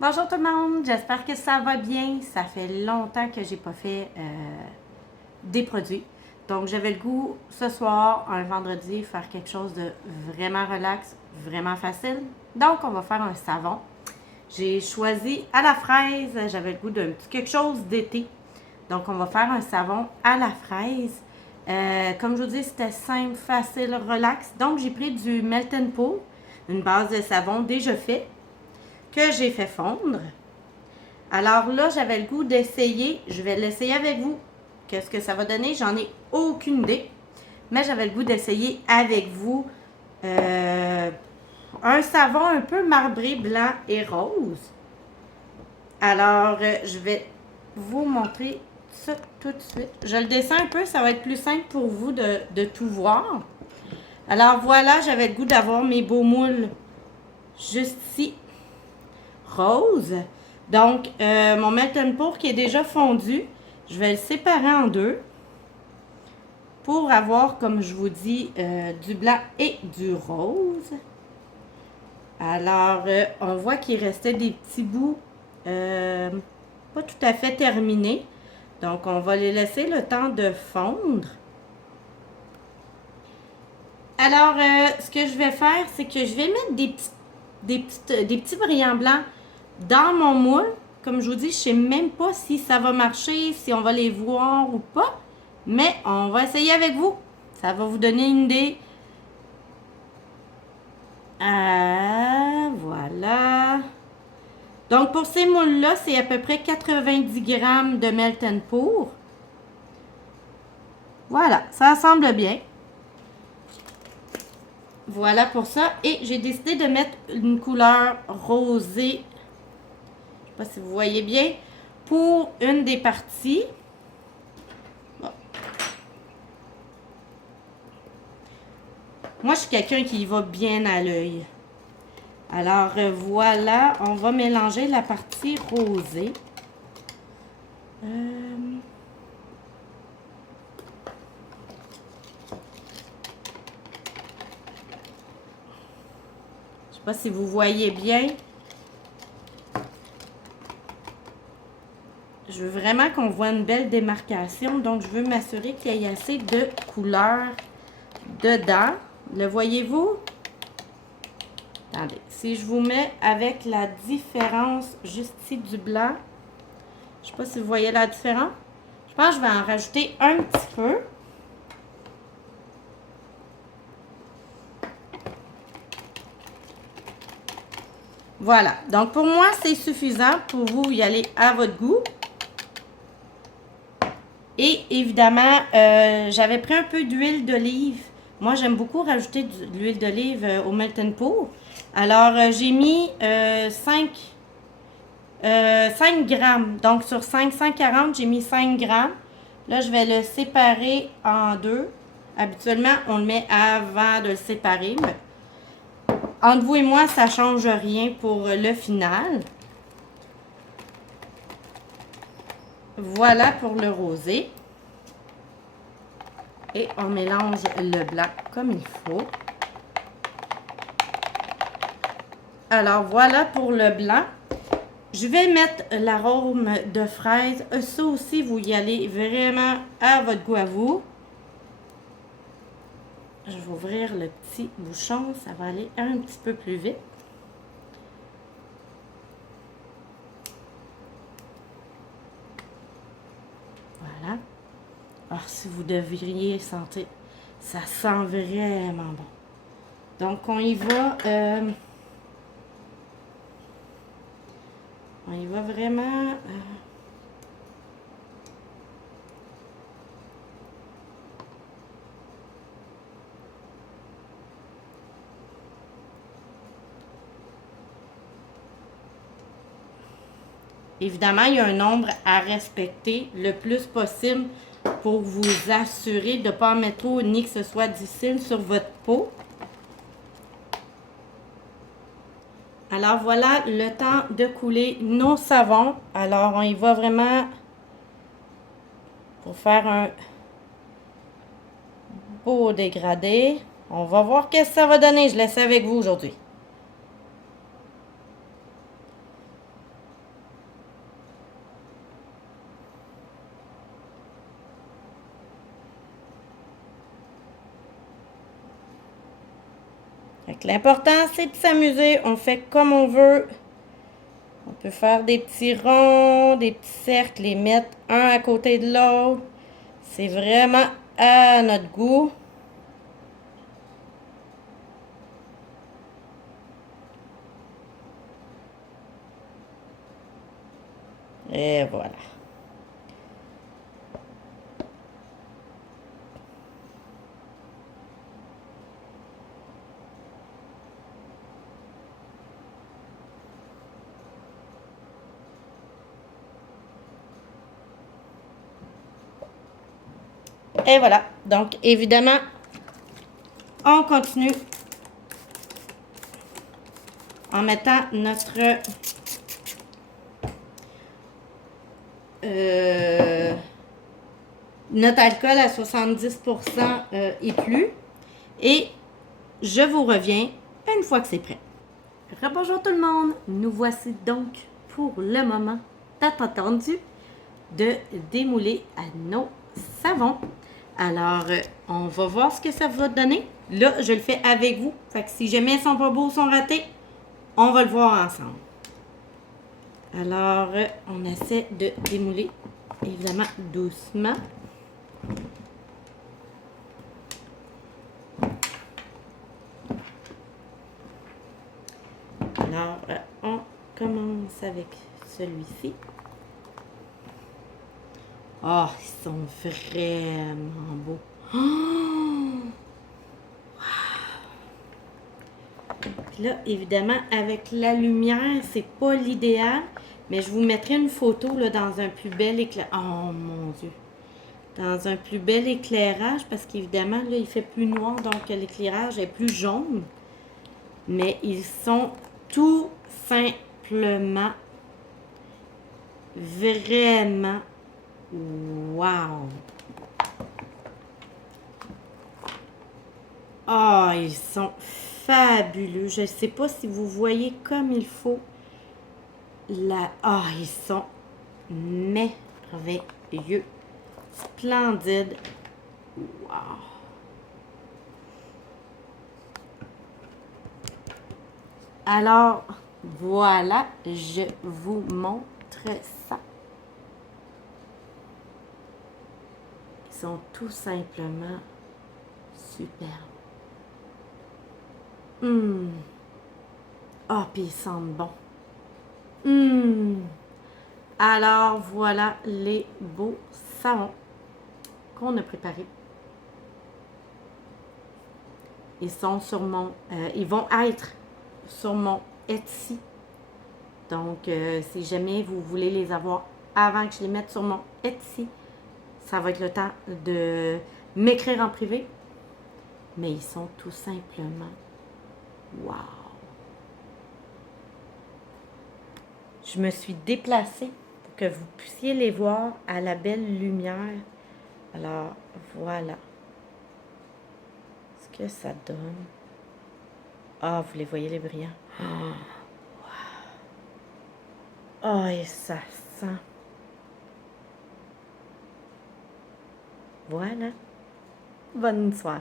Bonjour tout le monde, j'espère que ça va bien. Ça fait longtemps que j'ai pas fait des produits. Donc j'avais le goût ce soir, un vendredi, faire quelque chose de vraiment relax, vraiment facile. Donc on va faire un savon. J'ai choisi à la fraise, j'avais le goût d'un petit quelque chose d'été. Donc on va faire un savon à la fraise. Comme je vous dis, c'était simple, facile, relax. Donc j'ai pris du Melt and Pour, une base de savon déjà fait, que j'ai fait fondre. Alors là, j'avais le goût d'essayer. Je vais l'essayer avec vous. Qu'est-ce que ça va donner? J'en ai aucune idée. Mais j'avais le goût d'essayer avec vous un savon un peu marbré, blanc et rose. Alors, je vais vous montrer ça tout de suite. Je le descends un peu, ça va être plus simple pour vous de tout voir. Alors voilà, j'avais le goût d'avoir mes beaux moules juste ici. Rose. Donc, mon Melt and Pour qui est déjà fondu, je vais le séparer en deux pour avoir, comme je vous dis, du blanc et du rose. Alors, on voit qu'il restait des petits bouts pas tout à fait terminés. Donc, on va les laisser le temps de fondre. Alors, ce que je vais faire, c'est que je vais mettre des petits brillants blancs dans mon moule. Comme je vous dis, je ne sais même pas si ça va marcher, si on va les voir ou pas. Mais on va essayer avec vous. Ça va vous donner une idée. Voilà. Donc, pour ces moules-là, c'est à peu près 90 grammes de Melt and Pour. Voilà, ça semble bien. Voilà pour ça. Et j'ai décidé de mettre une couleur rosée. Je ne sais pas si vous voyez bien. Pour une des parties. Bon. Moi, je suis quelqu'un qui y va bien à l'œil. Alors, voilà. On va mélanger la partie rosée. Je sais pas si vous voyez bien. Je veux vraiment qu'on voit une belle démarcation. Donc, je veux m'assurer qu'il y ait assez de couleur dedans. Le voyez-vous? Attendez. Si je vous mets avec la différence juste ici du blanc. Je ne sais pas si vous voyez la différence. Je pense que je vais en rajouter un petit peu. Voilà. Donc, pour moi, c'est suffisant. Pour vous, y aller à votre goût. Et évidemment, j'avais pris un peu d'huile d'olive. Moi, j'aime beaucoup rajouter de l'huile d'olive au Melt and Pour. Alors, j'ai mis 5 grammes. Donc, sur 540, j'ai mis 5 grammes. Là, je vais le séparer en deux. Habituellement, on le met avant de le séparer. Mais entre vous et moi, ça ne change rien pour le final. Voilà pour le rosé. Et on mélange le blanc comme il faut. Alors, voilà pour le blanc. Je vais mettre l'arôme de fraise. Ça aussi, vous y allez vraiment à votre goût à vous. Je vais ouvrir le petit bouchon. Ça va aller un petit peu plus vite. Voilà. Alors, si vous devriez sentir, ça sent vraiment bon. Donc, on y va... on y va vraiment... Évidemment, il y a un nombre à respecter le plus possible pour vous assurer de ne pas en mettre trop ni que ce soit difficile sur votre peau. Alors voilà le temps de couler nos savons. Alors on y va vraiment pour faire un beau dégradé. On va voir qu'est-ce que ça va donner. Je laisse avec vous aujourd'hui. L'important, c'est de s'amuser. On fait comme on veut. On peut faire des petits ronds, des petits cercles, les mettre un à côté de l'autre. C'est vraiment à notre goût. Et voilà. Et voilà. Donc, évidemment, on continue en mettant notre alcool à 70% et plus. Et je vous reviens une fois que c'est prêt. Rebonjour tout le monde. Nous voici donc pour le moment tant attendu de démouler à nos savons. Alors, on va voir ce que ça va donner. Là, je le fais avec vous. Fait que si jamais ils sont pas beaux, sont ratés, on va le voir ensemble. Alors, on essaie de démouler, évidemment, doucement. Alors, on commence avec celui-ci. Oh, ils sont vraiment beaux. Oh! Puis là, évidemment, avec la lumière, c'est pas l'idéal, mais je vous mettrai une photo là, dans un plus bel éclairage. Oh mon Dieu! Dans un plus bel éclairage, parce qu'évidemment, là, il fait plus noir, donc l'éclairage est plus jaune. Mais ils sont tout simplement vraiment wow! Ah, ils sont fabuleux. Je ne sais pas si vous voyez comme il faut. Ah, ils sont merveilleux. Splendides. Wow! Alors, voilà, je vous montre ça. Ils sont tout simplement superbes. Ah, puis ils sentent bon. Alors, voilà les beaux savons qu'on a préparés. Ils sont sur ils vont être sur mon Etsy. Donc, si jamais vous voulez les avoir avant que je les mette sur mon Etsy, ça va être le temps de m'écrire en privé. Mais ils sont tout simplement wow! Je me suis déplacée pour que vous puissiez les voir à la belle lumière. Alors, voilà ce que ça donne. Ah, vous les voyez, les brillants? Oh, et ça sent. Voilà. Bonne soirée.